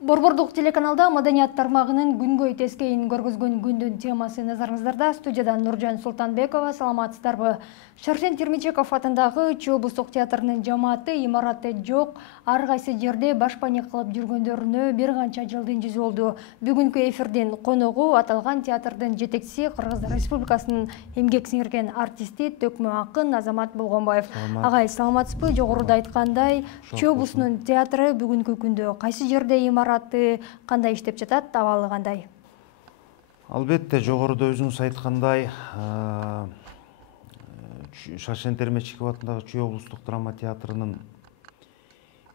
Борбордук телеканалда маданият тармагынын күнгөй тескейин көргөзгөн күндүн темасы назарыңыздарда. Студиядан Нуржан Султанбекова, саламатсыздарбы. Шаршен Термичеков атындагы Чүй облустук театрынын жамааты имараты жок, ар кайсы жерде башпане кылып жүргөндөрүнө бир канча жылдын жүзү болду. Бүгүнкү эфирдин коногу аталган театрдын жетекчиси, Кыргыз Республикасынын эмгек сиңирген артисти, төкмө акын Азамат Болгонбаев. Агай, саламатсызбы? Жогоруда айткандай, Чүй облусунун театры бүгүнкү күндө кайсы жерде имараты кандай иштеп жатат, абалы кандай? Албетте, жогоруда өзүңүз айткандай, Шаршен Термичеков атындагы Чүй облустук драма театрынын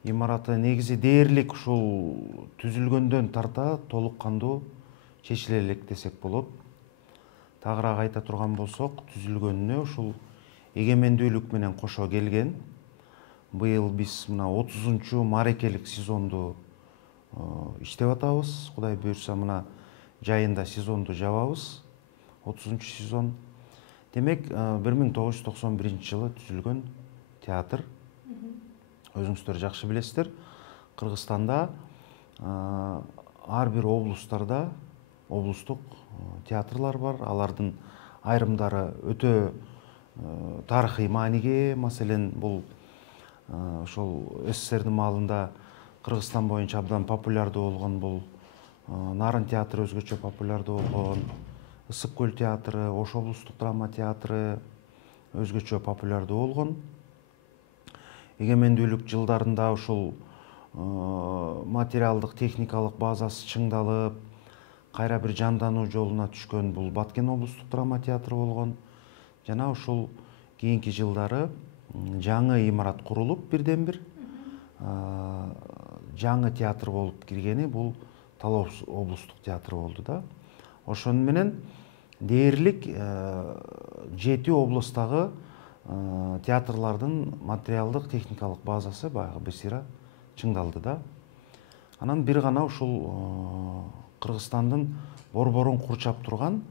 имараты негизи дээрлик ушул түзүлгөндөн тарта толук кандуу чечиле элек десек болот. Тагыраак айта турган болсок, түзүлгөнүнө ушул эгемендүүлүк менен кошо келген. Быйыл биз мына 30-чу маарекелик сезонду иштеп атабыз. Кудай буйрса, мына жайында сезонду жабабыз. 30-чу сезон. Демек, 1991 жылы түзүлгөн театр. Өзүңүздөр жакшы билесиздер. Кыргызстанда ар бир облустарда облустук театрлар бар. Алардын айрымдары өтө тарыхый мааниге, маселен, бул ошол СССРдин маалында Кыргызстан боюнча абдан популярдуу болгон бул Нарын театры өзгөчө популярдуу болгон, Ысык көл театры, Ош облустук драма театры өзгөчө популярдуу болгон. Эгемендүүлүк жылдарында ушул материалдык техникалык базасы чыңдалып, кайра бир жандануу жолуна түшкөн бул Баткен облустук драма театры болгон. Жана ушул кийинки жылдары жаңы имарат курулуп, бирден бир жаңы театр болуп киргени бул Талас облустук театры болду да. Ошону менен дээрлик 7 облустагы театрлардын материалдык техникалык базасы баягы бесира чыңдалды да. Анан бир гана ушул Кыргызстандын борборун курчап турган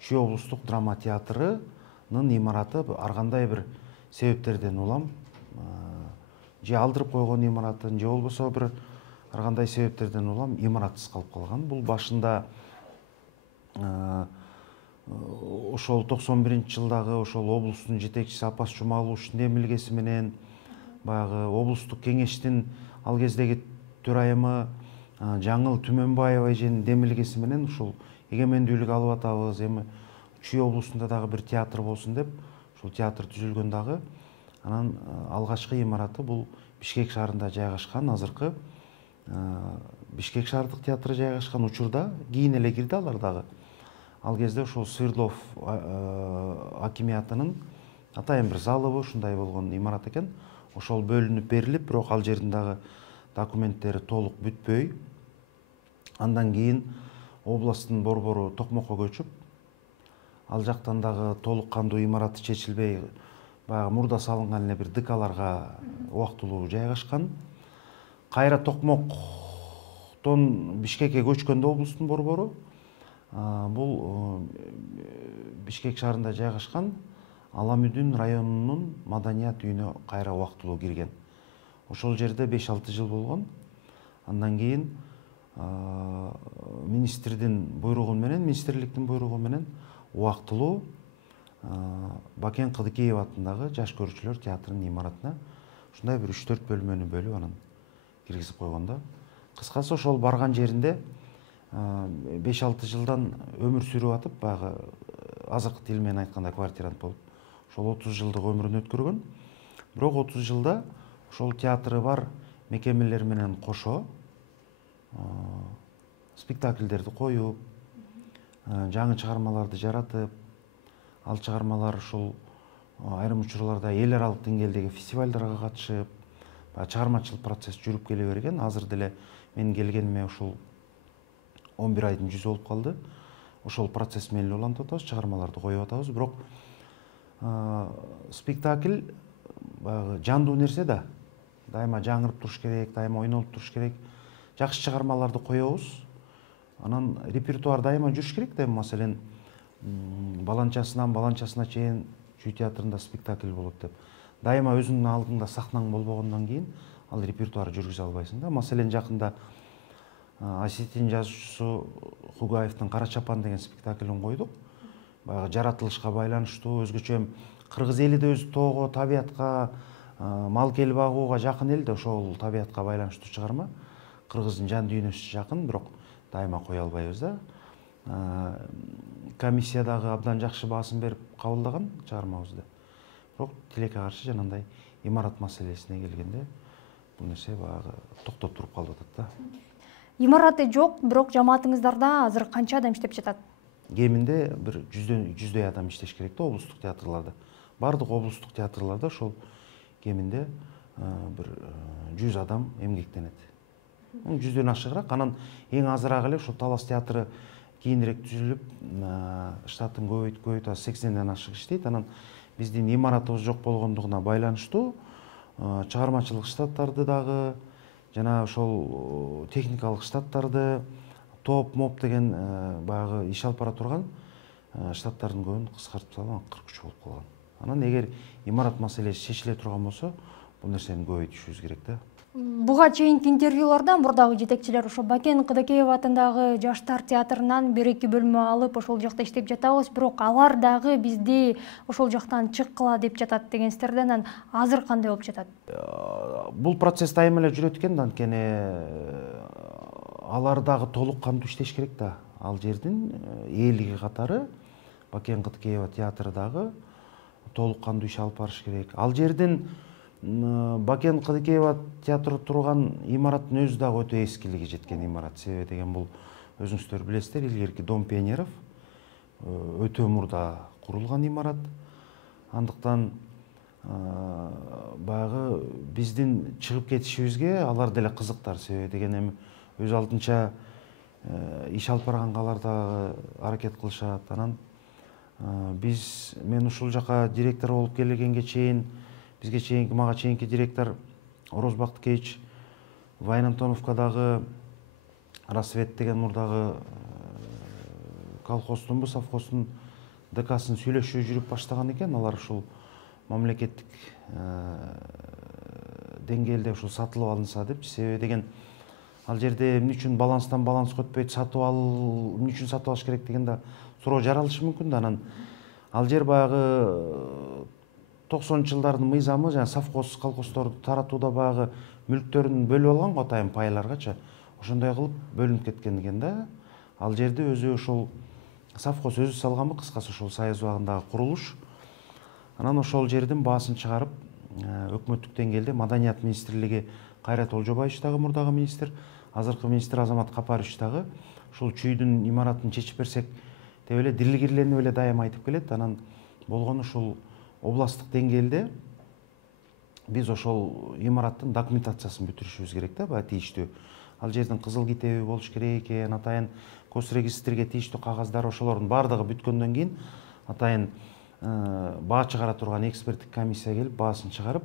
Чүй облустук драма театрынын имараты ар кандай бир себептерден улам же алдырып койгон имаратын, же болбосо бир ар кандай себептерден улам имаратсыз калып калган. Бул башында ошол 91-жылдагы ошол облустун жетекчиси Апас Жумаловичтин эмилгеси менен баягы облустук кеңештин ал кездеги төрайымы Жаңыл Түмөнбаева эженин демилгеси менен ушул эгемендүүлүк алып атабыз, эми Чүй облусунда дагы бир театр болсун деп ушул театр түзүлгөн дагы. Анан алгачкы имараты бул Бишкек шаарында жайгашкан, азыркы Бишкек шаардык театры жайгашкан учурда кийин эле кирди алар дагы. Ал кезде ошол Свердлов акимиятынын атайын бир залыбы ушундай болгон имарат экен. Ошол бөлүнүп берилип, бирок ал жердин дагы документтери толук бүтпөй. Андан кийин областтын борбору Токмокко көчүп, ал жактан дагы толук кандуу имараты чечилбей, баягы мурда салынган эле бир ДКларга убактылуу жайгашкан. Кайра Токмоктон Бишкекке көчкөндө облустун борбору бул Бишкек шаарында жайгашкан Аламүдүн районунун маданият үйүнө кайра убактылуу кирген. Ошол жерде 5-6 жыл болгон. Андан кийин министрликтин буйругу менен убактылуу Бакен Кыдыкеев атындагы Жаш көрүүчүлөр театрынын имаратына ушундай бир 3-4 бөлмөнү бөлүп анан киргизип койгон да. Кыскасы, ошол барган жеринде 5-6 жылдан өмүр сүрүп атып, баягы азыркы тил менен айтканда квартирант болуп, ошол 30 жылдык өмүрүн өткөргөн. Бирок 30 жылда ошол театры бар мекемелер менен кошо спектакльдерди коюп, жаңы чыгармаларды жаратып, ал чыгармалар ушул айрым учурларда эл аралык деңгээлдеги фестивалдарга катышып, чыгармачылык процесс жүрүп келе берген. Азыр деле менин келгениме ушул 11 айдын жүзү болуп калды. Ошол процесс менен улантып атабыз, чыгармаларды коюп атабыз. Бирок спектакль баягы жандуу нерсе да. Дайыма жаңырып туруш керек, дайыма ойнолуп туруш керек. Жакшы чыгармаларды коебуз. Анан репертуар дайыма жүрүш керек да. Маселен, баланчасына чейин Чүй театрында спектакль болот деп. Дайыма өзүңдүн алдыңда сахнаң болбогондон кийин ал репертуар жүргүзө албайсың да. Маселен, жакында Осетин жазуучусу Хугаевдин Кара чапан деген спектаклин койдук. Баягы жаратылышка байланыштуу, өзгөчө эми кыргыз эли да өзү тоого, табиятка, мал кел багууга жакын эл да, ошол табиятка байланыштуу чыгарма. Кыргыздын жан дүйнөсү жакын, бирок дайыма кое албайбыз да. Комиссия дагы абдан жакшы баасын берип кабылдаган чыгармабызды. Бирок тилекке каршы жанагындай имарат маселесине келгенде бул нерсе баягы токтоп туруп калып атат да. Имараты жок, бирок жамаатыңыздарда азыр канча адам иштеп жатат? Кеминде бир жүздөй адам иштеш керек да облустук театрларда. Бардык облустук театрларда ошол кеминде бир 100 адам эмгектенет. Жүздөн ашыгыраак, анан эң азыраак эле ошол Талас театры кийинирээк түзүлүп, штатын көбөйт, 80ден ашык иштейт. Анан биздин имаратыбыз жок болгондугуна байланыштуу чыгармачылык штаттарды дагы, жана ошол техникалык штаттарды, топ деген баягы иш алып бара турган штаттардын көбүн кыскартып салган, 43 болуп калган. Анан эгер имарат маселеси чечиле турган болсо, бул нерсени көбөйтүшүбүз керек да. Буга чейинки интервьюларда мурдагы жетекчилер ошо Бакен Кыдыкеев атындагы жаштар театрынан 1-2 бөлмө алып ошол жакта иштеп жатабыз, бирок алар дагы бизди ошол жактан чыккыла деп жатат дегенсиздерден, анан азыр кандай болуп жатат? Бул процесс дайыма эле жүрөт экен да, анткени алар дагы толук кандуу иштеш керек да. Ал жердин ээлиги катары Бакен Кыдыкеева театры дагы толук кандуу иш алып барыш керек. Ал жердин Бакен Кыдыкеева театры турган имараттын өзү дагы өтө эскилиги жеткен имарат. Себеби деген бул өзүңүздөр билесиздер, илгерки Дом пионеров өтө мурда курулган имарат. Андыктан баягы биздин чыгып кетишибизге алар деле кызыктар. Себеби деген эми өз алдынча иш алып барганга алар дагы аракет кылышат. Анан мен ушул жака директор болуп келгенге чейин, мага чейинки директор Ороз Бактыкевич Вайн Антоновкадагы Рассвет деген мурдагы колхоздун, совхоздун ДКсын сүйлөшүү жүрүп баштаган экен. Алар ушул мамлекеттик деңгээлде ушул сатылып алынса депчи. Себеби деген ал жерде эмне үчүн баланстан баланска өтпөйт, эмне үчүн сатып алыш керек деген да суроо жаралышы мүмкүн да. Анан ал жер баягы 90-жылдардын мыйзамы, жана совхоз, колхоздорду таратууда баягы мүлктөрүн бөлүп алган го, атайын пайларгача. Ошондой кылып бөлүнүп кеткен экен да. Ал жерде өзү ошол совхоз өзү салганбы, кыскасы ошол Союз убагындагы курулуш. Анан ошол жердин баасын чыгарып, өкмөттүк деңгээлде Маданият министрлиги Кайрат Олжобаевич дагы мурдагы министр, азыркы министр Азамат Капарович дагы ушул чүйдүн имаратын чечип берсек деп эле дилгирленип эле дайыма айтып келет. Анан болгону ушул областтык деңгээлде биз ошол имараттын документациясын бүтүрүшүбүз керек да, баягы тийиштүү. Ал жердин кызыл китеби болуш керек экен, атайын госрегистрге тийиштүү кагаздар, ошолордун баардыгы бүткөндөн кийин атайын баа чыгара турган эксперттик комиссия келип баасын чыгарып,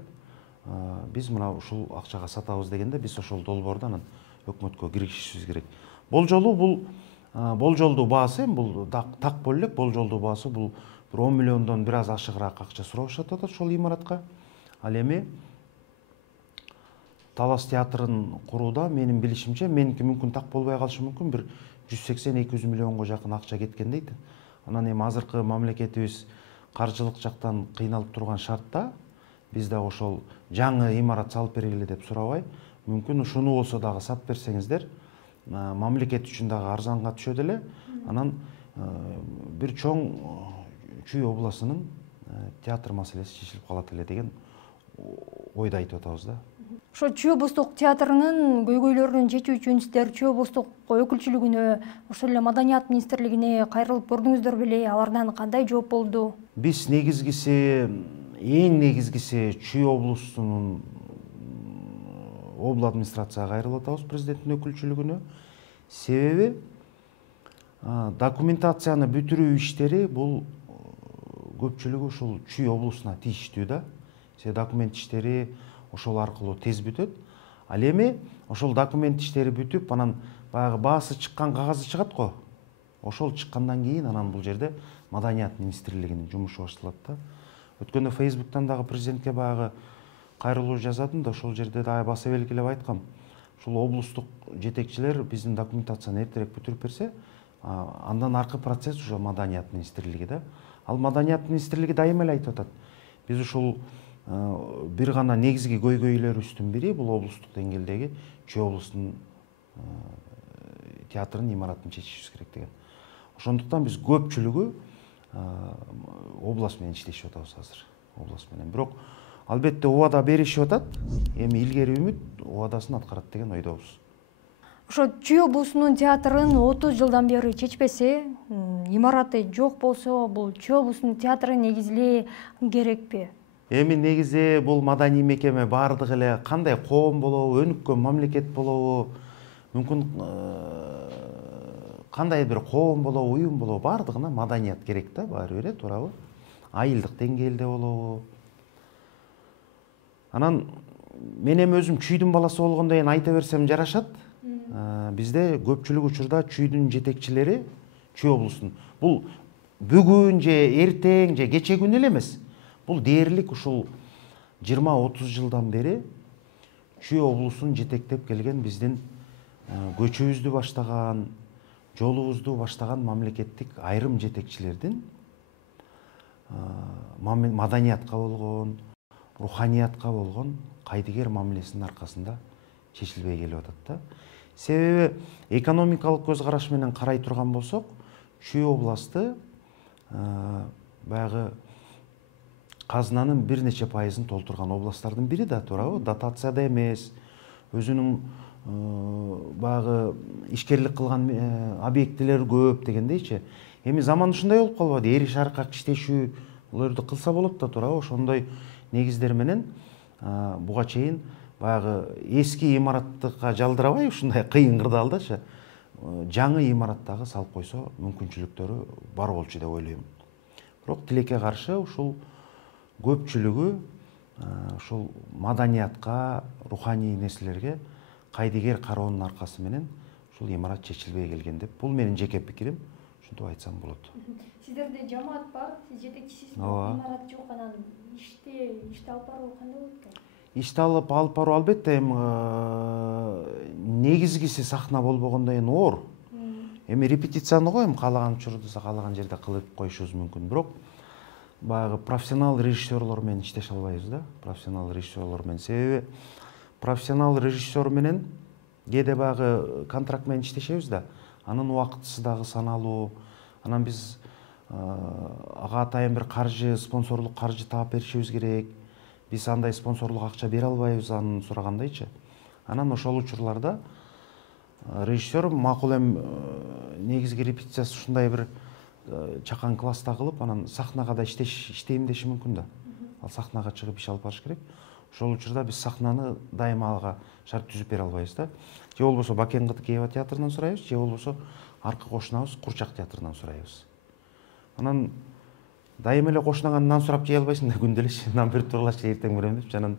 биз мына ушул акчага сатабыз дегенде биз ошол долбоорду анан өкмөткө киргизишибиз керек. Болжолу бул болжолдуу баасы, бул так боло элек, болжолдуу баасы бул 10 миллиондон бир аз ашыгыраак акча сурашып атат ошол имаратка. Ал эми Талас театрын курууда менин билишимче, меники мүмкүн так болбой калышы мүмкүн, бир 180-200 миллионго жакын акча кеткен дейт. Анан эми азыркы мамлекетибиз каржылык жактан кыйналып турган шартта биз да ошол жаңы имарат салып бергиле деп сурабай, мүмкүн ушуну болсо дагы сатып берсеңиздер, мамлекет үчүн дагы арзанга түшөт эле. Анан бир чоң Чүй областынын театр маселеси чечилип калат эле деген ойду айтып атабыз да. Ошо Чүй облустук театрынын көйгөйлөрүн чечүү үчүн сиздер Чүй облустук өкүлчүлүгүнө, ошол эле Маданият министрлигине кайрылып көрдүңүздөр беле? Алардан кандай жооп болду? Биз эң негизгиси Чүй облустунун обл администрацияга кайрылып атабыз, президенттин өкүлчүлүгүнө. Себеби документацияны бүтүрүү иштери бул көпчүлүгү ушул Чүй облусуна тийиштүү да. Документ иштери ошол аркылуу тез бүтөт. Ал эми ошол документ иштери бүтүп, анан баягы баасы чыккан кагазы чыгат го. Ошол чыккандан кийин анан бул жерде Маданият министрлигинин жумушу башталат да. Өткөндө Фейсбуктан дагы президентке баягы кайрылуу жазадым да, ошол жерде дагы баса белгилеп айткам. ушул облустук жетекчилер биздин документацияны эртерээк бүтүрүп берсе, андан аркы процесс уже маданият министрлиги да. Ал маданият министрлиги дайыма эле айтып атат. Биз ушул бир гана негизги көйгөйлөрүбүздүн бири бул облустук деңгээлдеги Чүй облусунун театрынын имаратын чечишибиз керек деген. Ошондуктан биз көпчүлүгү область менен иштешип атабыз азыр. Область менен. Бирок албетте убада беришип атат. Эми илгери үмүт убадасын аткарат деген ойдобуз. Ошо Чүй облусунун театрын 30 жылдан бери чечпесе, имараты жок болсо, бул Чүй облусунун театры негизи эле керекпи? Эми негизи бул маданий мекеме баардыгы эле кандай коом болобу, өнүккөн мамлекет болобу, мүмкүн кандай бир коом болобу, уюм болобу, баардыгына маданият керек да, баары бир, туурабы? Айылдык деңгээлде болобу. Анан мен эми өзүм Чүйдүн баласы болгондон кийин айта берсем жарашат. Бизде көпчүлүк учурда Чүйдүн жетекчилери, Чүй облусунун, бул бүгүн же эртең же кече күн эле эмес. Бул дээрлик ушул 20-30 жылдан бери Чүй облусун жетектеп келген биздин көчүбүздү баштаган, жолубузду баштаган мамлекеттик айрым жетекчилердин маданиятка болгон, руханиятка болгон кайдыгер мамилесинин аркасында чечилбей келип атат да. Себеби экономикалык көз караш менен карай турган болсок, Чүй областы баягы казынанын бир нече пайызын толтурган областтардын бири да, туурабы? Дотацияда эмес, өзүнүн баягы ишкерлик кылган объектилер көп дегендейчи. Эми заман ушундай болуп калбады, эри шаркак иштешүүлөрдү кылса болот да, туурабы? Ошондой негиздер менен буга чейин баягы эски имараттыкка жалдырабай, ушундай кыйын кырдаалдачы жаңы имараттагы салып койсо мүмкүнчүлүктөрү бар болчу деп ойлойм. Бирок тилекке каршы ушул көпчүлүгү ушул маданиятка, руханий нерселерге кайдыгер кароонун аркасы менен ушул имарат чечилбей келген деп. Бул менин жеке пикирим, ушинтип айтсам болот. Сиздерде жамаат бар, сиз жетекчисиз, имарат жок, анан ишти алып баруу кандай болот экен? Ишти алып баруу албетте негизгиси сахна болбогондон кийин оор. Эми репетицияны го эми каалаган учурда каалаган жерде кылып коюшубуз мүмкүн. Бирок баягы профессионал режиссерлор менен иштеше албайбыз да. Профессионал режиссерлор менен. Себеби профессионал режиссер менен кээде баягы контракт менен иштешебиз да. Анын убактысы дагы саналуу. Анан биз ага атайын бир каржы, спонсорлук каржы таап беришибиз керек. Биз андай спонсорлук акча бере албайбыз анын сурагандайчы. Анан ошол учурларда режиссер макул эми негизги репетициясы ушундай бир чакан класста кылып, анан сахнага да иштейм деши мүмкүн да. Ал сахнага чыгып иш алып барыш керек. Ошол учурда биз сахнаны дайыма ага шарт түзүп бере албайбыз да. Же болбосо Бакен Кытыкеева театрынан сурайбыз, же болбосо аркы кошунабыз Курчак театрынан сурайбыз. Анан дайыма эле кошунаңан нан сурап жей албайсың да, күндө эле нан берип тургулачы эртең берем депчи. Анан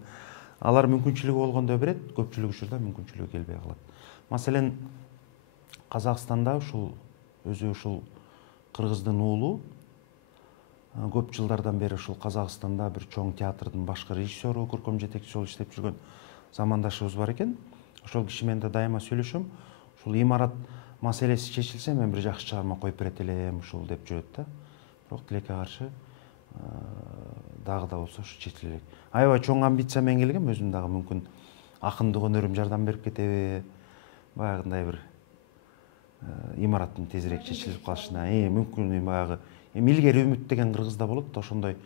алар мүмкүнчүлүгү болгондо берет, көпчүлүк учурда мүмкүнчүлүгү келбей калат. Маселен, Казакстанда ушул өзү ушул кыргыздын уулу көп жылдардан бери ушул Казакстанда бир чоң театрдын башкы режиссеру, көркөм жетекчиси болуп иштеп жүргөн замандашыбыз бар экен. Ошол киши менен да дайыма сүйлөшөм. Ушул имарат маселеси чечилсе, мен бир жакшы чыгарма коюп берет элем ушул деп жүрөт да. Бирок тилекке каршы дагы да болсо ушу чечиле элек. Аябай чоң амбиция менен келгем, өзүм дагы мүмкүн акындык өнөрүм жардам берип кетеби, баягындай бир имараттын тезирээк чечилип калышына, мүмкүн баягы эми илгери үмүт деген кыргызда болот да, ошондой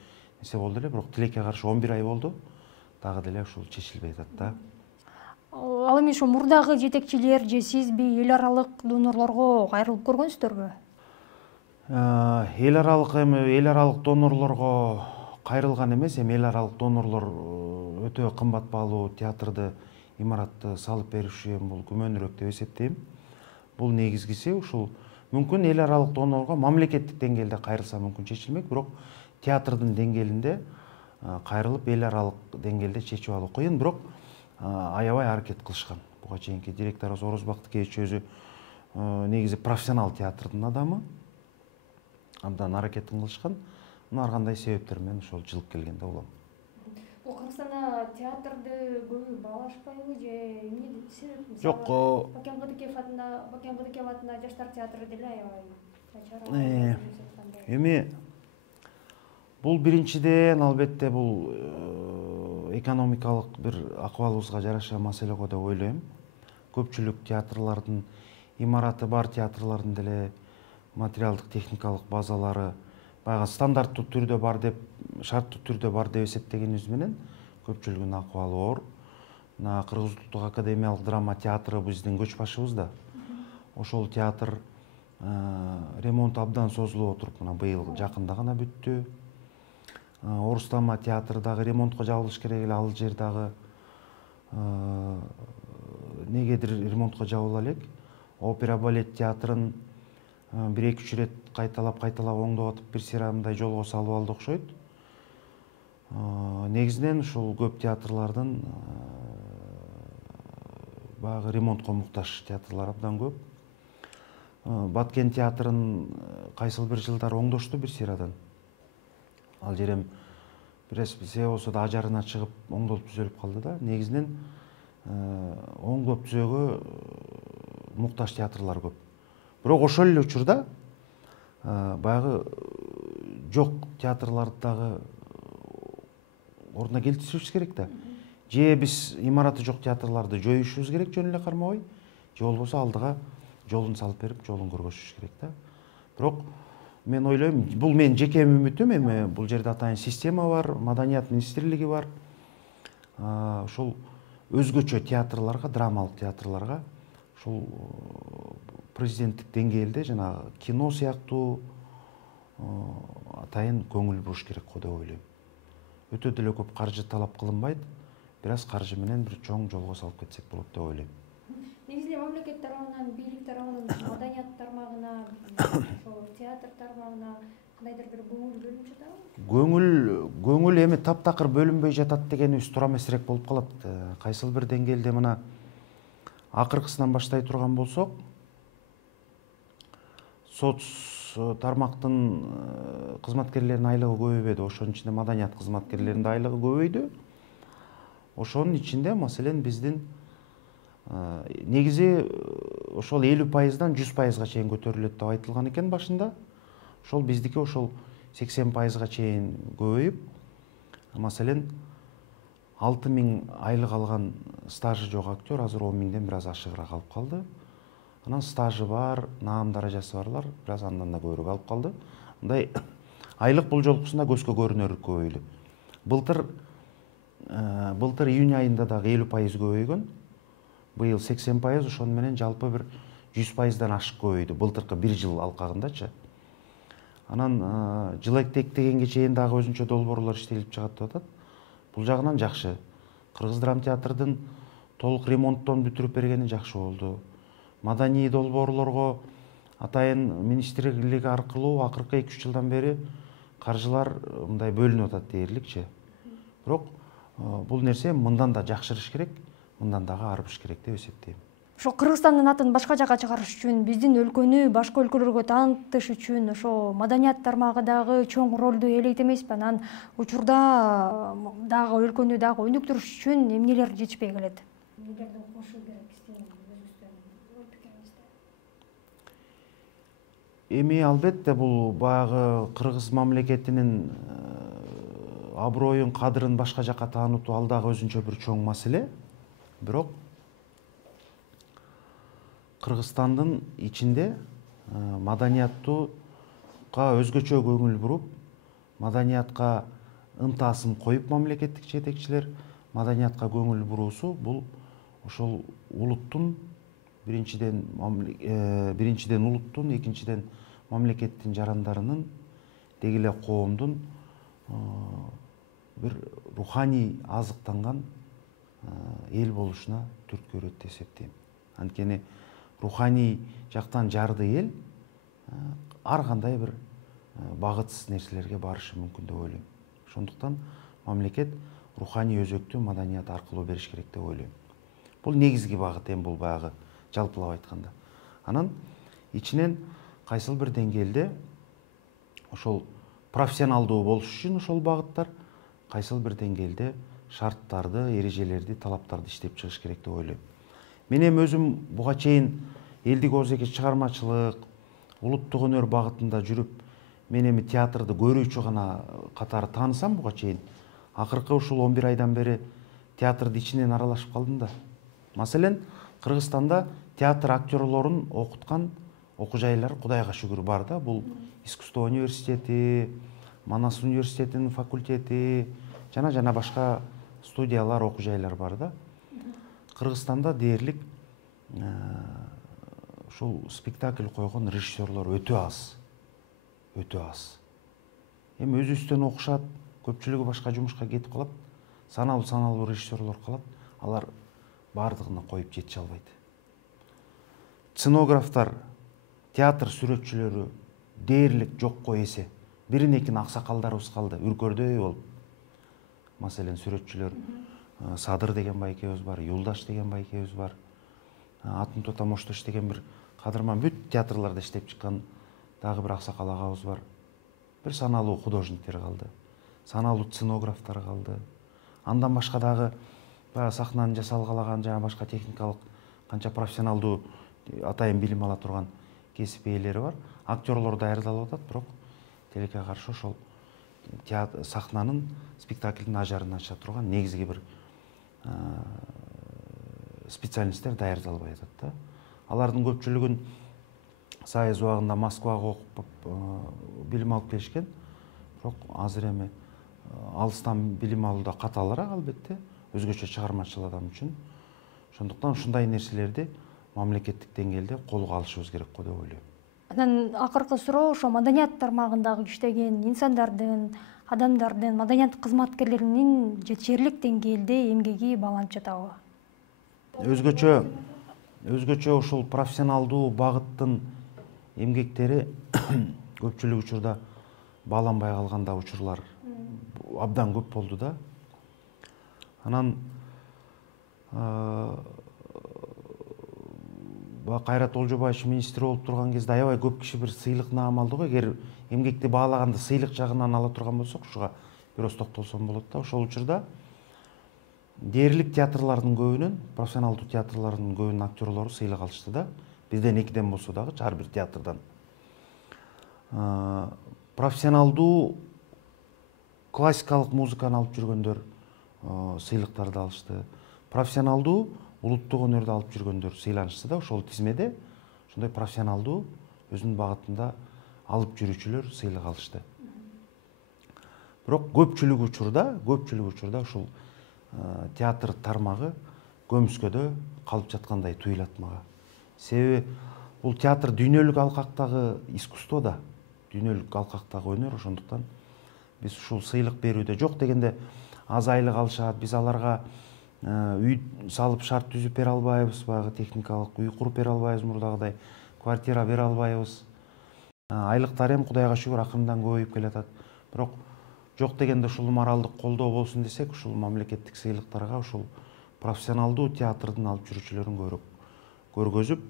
нерсе болду эле. Бирок тилекке каршы 11 ай болду, дагы деле ушул чечилбей атат да. Ал эми ошо мурдагы жетекчилер же сизби эл аралык донорлорго кайрылып көргөнсүздөрбү? Эл аралык донорлорго кайрылган эмес, эми эл аралык донорлор өтө кымбат баалуу театрды, имаратты салып бериши бул күмөнүрөөк деп эсептейм. Бул негизгиси ушул мүмкүн эл аралык донорго мамлекеттик деңгээлде кайрылса мүмкүн чечилмек, бирок театрдын деңгээлинде кайрылып эл аралык деңгээлде чечип алуу кыйын, бирок аябай аракет кылышкан. Буга чейинки директорубуз Орозбак Тикеевич өзү негизи профессионал театрдын адамы, абдан аракетин кылышкан. Ар кандай себептер менен ошол жылып келген деп улам. Кыргызстанда театрды көбү баалашпайбы же эмне себеп? Жок, Бакен Кыдыкеев атында жаштар театры деле аябай эми бул биринчиден албетте бул экономикалык бир акыбалыбызга жараша маселе го деп ойлойм. Көпчүлүк театрлардын имараты бар театрлардын деле материалдык техникалык базалары баягы стандарттуу түрдө бар деп, шарттуу түрдө бар деп эсептегенибиз менен көпчүлүгүнүн акыбалы оор. Мына Кыргыз Улуттук академиялык драма театры биздин көч башыбыз да. Ошол театр ремонт абдан созулуп отуруп, мына быйыл жакында гана бүттү. Орус драма театры дагы ремонтко жабылыш керек эле, ал жер дагы негедир ремонтко жабыла элек. Опера балет театрын 1-2 ирет кайталап оңдоп атып бир сыйра мындай жолго салып алды окшойт. Негизинен ушул көп театрлардын баягы ремонтко муктаж театрлар абдан көп. Баткен театрын кайсыл бир жылдар оңдошту бир сыйрадан. Ал жерем бир себеп болсо да ажарына чыгып оңдолуп түзөлүп калды да. Негизинен оңдоп түзөөгө муктаж театрлар көп. Бирок ошол эле учурда баягы жок театрларды дагы ордуна келтиришибиз керек да. Же биз имараты жок театрларды жоюшубуз керек жөн эле кармабай, же болбосо алдыга жолун салып берип, жолун көргөзүш керек да. Бирок мен ойлойм, бул менин жеке үмүтүм, эми бул жерде атайын система бар, маданият министрлиги бар. Ошол өзгөчө театрларга, драмалык театрларга ушул президенттик деңгээлде жана кино сыяктуу атайын көңүл буруш керек го деп ойлойм. Өтө деле көп каржы талап кылынбайт, бир аз каржы менен бир чоң жолго салып кетсек болот деп ойлойм. Негизинен мамлекет тарабынан, бийлик тарабынан маданият тармагына, ошол театр тармагына кандайдыр бир көңүл бөлүнүп жатабы? Көңүл эми таптакыр бөлүнбөй жатат дегенибиз туура эмесирээк болуп калат. Кайсыл бир деңгээлде мына акыркысынан баштай турган болсок, соц тармактын кызматкерлеринин айлыгы көбөйбөдү. Ошонун ичинде маданият кызматкерлеринин айлыгы көбөйдү. Ошонун ичинде маселен биздин негизи ошол 50%дан 100%га чейин көтөрүлөт деп айтылган экен башында. Ошол биздики ошол 80%га чейин көбөйүп, маселен 6000 айлык алган стажы жок актер азыр 10.000ден бир аз ашыгыраак алып калды. Анан стажы бар, наам даражасы барлар бир аз андан да көбүрөөк алып калды. Мындай айлык бул жолкусунда көзгө көрүнөр көбөйдү. Былтыр июнь айында дагы 50% көбөйгөн. Быйыл 80%, ошону менен жалпы бир 100%дан ашык көбөйдү. Былтыркы бир жыл алкагындачы. Анан жылектегенге чейин дагы өзүнчө долбоорлор иштелип чыгат деп атат. Бул жагынан жакшы. Кыргыз драма театрдын толук ремонттон бүтүрүп бергени жакшы болду. Маданий долбоорлорго атайын министрлик аркылуу акыркы 2-3 жылдан бери каржылар мындай бөлүнүп атат дээрликчи. Бирок бул нерсе мындан да жакшырыш керек, мындан дагы арыбыш керек деп эсептейм. Ошо Кыргызстандын атын башка жакка чыгарыш үчүн, биздин өлкөнү башка өлкөлөргө таанытыш үчүн ошо маданият тармагы дагы чоң ролду ээлейт эмеспи? Анан учурда дагы өлкөнү дагы өнүктүрүш үчүн эмнелер жетишпей келет? Эмнелерди кошуу керек Эми албетте бул баягы кыргыз мамлекетинин аброюн, кадырын башка жакка таанытуу ал дагы өзүнчө бир чоң маселе. Бирок Кыргызстандын ичинде маданиятка өзгөчө көңүл буруп, маданиятка ынтасын коюп мамлекеттик жетекчилер маданиятка көңүл буруусу бул ошол улуттун биринчиден улуттун, экинчиден мамлекеттин жарандарынын, деги эле коомдун бир руханий азыктанган эл болушуна түрткү берет деп эсептейм. Анткени руханий жактан жарды эл ар кандай бир багытсыз нерселерге барышы мүмкүн деп ойлойм. Ошондуктан мамлекет руханий өзөктү маданият аркылуу бериш керек деп ойлойм. Бул негизги багыт, эми бул баягы жалпылап айтканда. Анан ичинен кайсыл бир деңгээлде ошол профессионалдуу болуш үчүн ошол багыттар, кайсыл бир деңгээлде шарттарды, эрежелерди, талаптарды иштеп чыгыш керек деп ойлойм. Мен эми өзүм буга чейин элдик оозеки чыгармачылык, улуттук өнөр багытында жүрүп, мен эми театрды көрүүчү гана катары таанысам буга чейин. Акыркы ушул 11 айдан бери театрды ичинен аралашып калдым да. Маселен, Кыргызстанда театр актерлорун окуткан окуу жайлар Кудайга шүгүр бар да. Бул искусство университети, Манас университетинин факультети, жана башка студиялар, окуу жайлар бар да. Кыргызстанда дээрлик ушул спектакль койгон режиссерлор өтө аз. Өтө аз. Эми өзүбүздөн окушат, көпчүлүгү башка жумушка кетип калат. Саналуу режиссерлор калат. Алар бардыгына коюп жетише албайт. Сценографтар, театр сүрөтчүлөрү дээрлик жокко эсе. Бирин-экин аксакалдарыбыз калды, үркөрдөй болуп. Маселен, сүрөтчүлөр Садыр деген байкебиз бар, Юлдаш деген байкебиз бар. Атын Тота Моштош деген бир кадырман бүт театрларда иштеп чыккан дагы бир аксакал агабыз бар. Бир саналуу художниктер калды. Саналуу сценографтар калды. Андан башка дагы сахнаны жасалгалаган жана башка техникалык канча профессионалдуу атайын билим ала турган кесип ээлери бар. Актерлор даярдалып атат, бирок тилекке каршы ошол сахнанын, спектаклдин ажарын ача турган негизги бир специалисттер даярдалбай атат да. Алардын көпчүлүгүн Союз убагында Москвага окуп билим алып келишкен. Бирок азыр эми алыстан билим алууда катаалыраак албетте, өзгөчө чыгармачыл адам үчүн. Ошондуктан ушундай нерселерди мамлекеттик деңгээлде колго алышыбыз керек го деп ойлойм. Анан акыркы суроо ошо маданият тармагындагы иштеген инсандардын, адамдардын, маданият кызматкерлеринин жетишерлик деңгээлде эмгеги бааланып жатабы? Өзгөчө ушул профессионалдуу багыттын эмгектери көпчүлүк учурда бааланбай калган да учурлар абдан көп болду да. Анан Кайрат Олжобаевич министр болуп турган кезде аябай көп киши бир сыйлыкнаам алды го. Эгер эмгекти баалаганды сыйлык жагынан ала турган болсок, ушуга бир оз токтолсом болот да. Ошол учурда дээрлик театрлардын көбүнөн, профессионалдуу театрлардын көбүнүн актерлору сыйлык алышты да. Бирден экиден болсо дагы ар бир театрдан. Профессионалдуу классикалык музыканы алып жүргөндөр сыйлыктарды алышты. Профессионалдуу улуттук өнөрдү алып жүргөндөр сыйланышты да. Ошол тизмеде ошондой профессионалдуу өзүнүн багытында алып жүрүүчүлөр сыйлык алышты. Бирок көпчүлүк учурда ушул театр тармагы көмүскөдө калып жаткандай туюлат мага. Себеби бул театр дүйнөлүк алкактагы искусство да, дүйнөлүк алкактагы өнөр. Ошондуктан биз ушул сыйлык берүүдө жок дегенде аз айлык алышат, биз аларга үй салып шарт түзүп бере албайбыз, баягы техникалык үй куруп бере албайбыз, мурдагыдай квартира бере албайбыз. Айлыктар эми Кудайга шүгүр акырындан көбөйүп келатат. Бирок жок дегенде ушул моралдык колдоо болсун десек, ушул мамлекеттик сыйлыктарга ушул профессионалдуу театрдын алып жүрүүчүлөрүн көбүрөөк көргөзүп,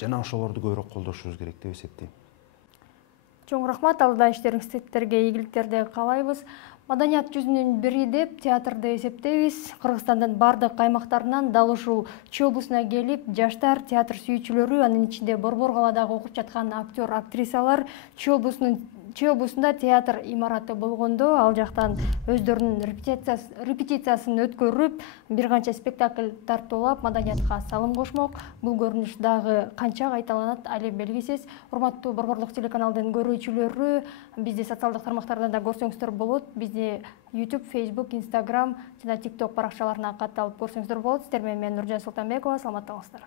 жана ошолорду көбүрөөк колдошубуз керек деп эсептейм. Чоң рахмат, алда иштериңизге ийгиликтерди каалайбыз. Маданият жүзүнүн бири деп театрды эсептейбиз. Кыргызстандын бардык аймактарынан дал ушул Чүй облусуна келип, жаштар, театр сүйүүчүлөрү, анын ичинде Борбор калаадагы окуп жаткан актер, актрисалар Чүй облусунда театр имараты болгондо ал жактан өздөрүнүн репетициясын өткөрүп, бир канча спектакль тартуулап, маданиятка салым кошмок. Бул көрүнүш дагы канча кайталанат али белгисиз. Урматтуу Борборлук телеканалдын көрүүчүлөрү, бизди социалдык тармактардан да көрсөңүздөр болот. Бизди YouTube, Facebook, Instagram жана TikTok баракчаларына катталып көрсөңүздөр болот. Сиздер менен мен Нуржан Султанбекова, саламатта болуңуздар.